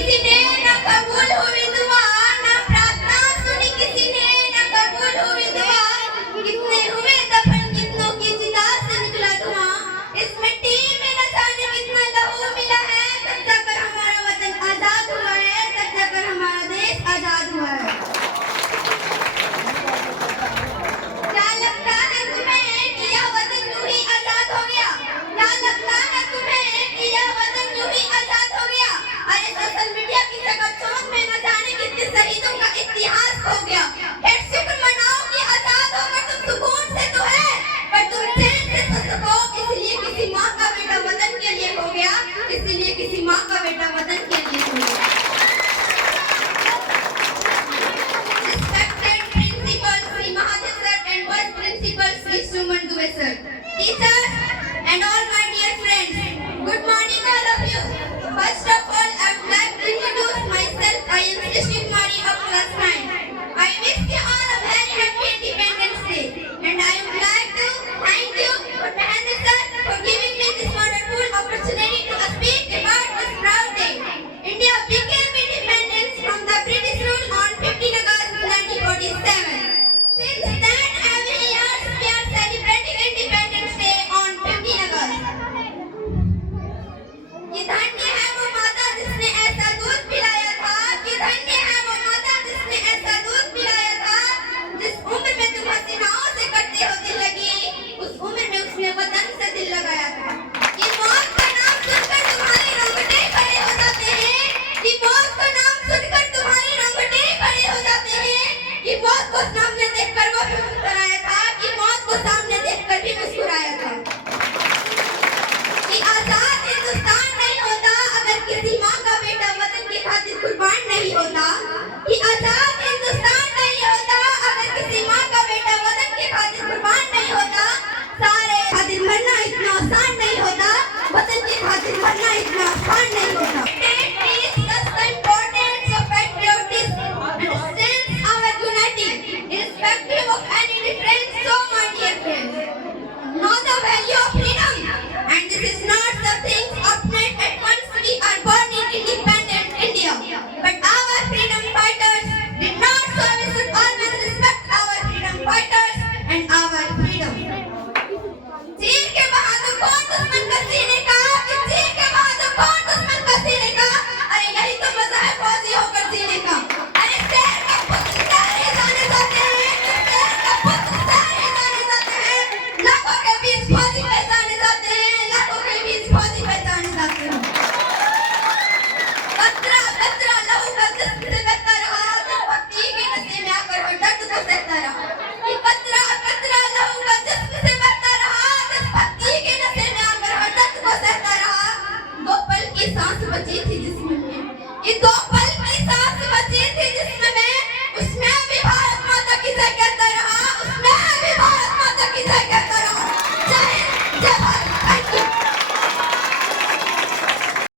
किसी ने न कबूल हुई दुआ, न प्रार्थना सुनी किसी ने न कबूल हुई दुआ। कितने हुए दफन, कितनों की चिता से निकला धुआं। इस मिट्टी में न जाने कितना लहू मिला है, तब जाकर हमारा वतन आजाद हुआ है, तब जाकर हमारा देश आजाद हुआ है। क्या लगता है तुम्हें कि यह वतन यूं ही आजाद हो गया? क्या लगता है तुम्हें कि यह वतन यूं ही आजाद हो गया? अरे सोशल मीडिया की चकाचौंध में न जाने कितने शहीदों का इतिहास खो गया। फिर शुक्र मनाओ कि आजाद होकर तुम सुकून से तो है, पर तुम चैन से तो सको, इसलिए किसी माँ का बेटा वतन के लिए खो गया, इसलिए किसी माँ का बेटा वतन के लिए खो गया। Respected principals, Sri Mahathir sir and vice principal Sri Suman Dubey sir, teachers and all my dear friends, good morning all of you. First of all, I would like to introduce myself. I am Srishti Kumari of class 9. I wish you all a very happy Independence Day, and I would like to thank you for Mahendra sir for giving me this wonderful opportunity to speak about this proud day. India became independent from the British rule on 15 August 1947. Since then, every year we are celebrating Independence Day on 15 August. कि धन्य है वो माता जिसने ऐसा दूध पिलाया था, कि धन्य है वो माता जिसने ऐसा दूध पिलाया था। जिस उम्र में तुम हसीनाओं से करते हो दिल लगी, उस उम्र में उसने वतन से दिल लगाया था। कि मौत का नाम सुनकर तुम्हारे रोंगटे खड़े हो जाते हैं, कि मौत का नाम सुनकर तुम्हारे रोंगटे खड़े हो जाते हैं, कि मौत को सामने देखकर वो भी मुस्कुराया था, कि मौत को सामने देखकर भी मुस्कुराया था। कि आजाद हिंदुस्तान नहीं होता अगर किसी माँ का बेटा वतन की खातिर कुर्बान नहीं होता। कि आजाद हिंदुस्तान नहीं होता अगर किसी माँ का बेटा वतन की खातिर कुर्बान नहीं होता। सारे खातिर मरना इतना आसान नहीं होता, वतन की खातिर मरना इतना आसान नहीं होता। It is the importance of patriotism and strengthens our unity, irrespective of any difference. So, my dear friends, know the value of freedom, and this is not something obtained at once we are born in independent India, but our freedom fighters did not, so we should always respect our freedom fighters and our freedom. चीर के बहादुर कौन दुश्मन का सीने का, कि चीर के बहादुर कौन दुश्मन का सीने का। अरे यही तो मजा है फौजी होकर जीने का। अरे शेर का पुत्र शेर ही जाने जाते हैं, शेर का पुत्र शेर ही जाने जाते हैं। लाखों के बीच फौजी पहचाने जाते हैं, लाखों के बीच फौजी पहचाने जाते हैं। कतरा कतरा लहू का जिस्म से बहता रहा, देशभक्ति के नशे में आकर वो दर्द को सहता रहा। कि कतरा कतरा लहू का जिस्म से बहता रहा, देशभक्ति के नशे में आकर वो दर्द को सहता रहा। दो पल की सांस बची थी जिस्म में, ये दो पल की सांस बची थी जिस्म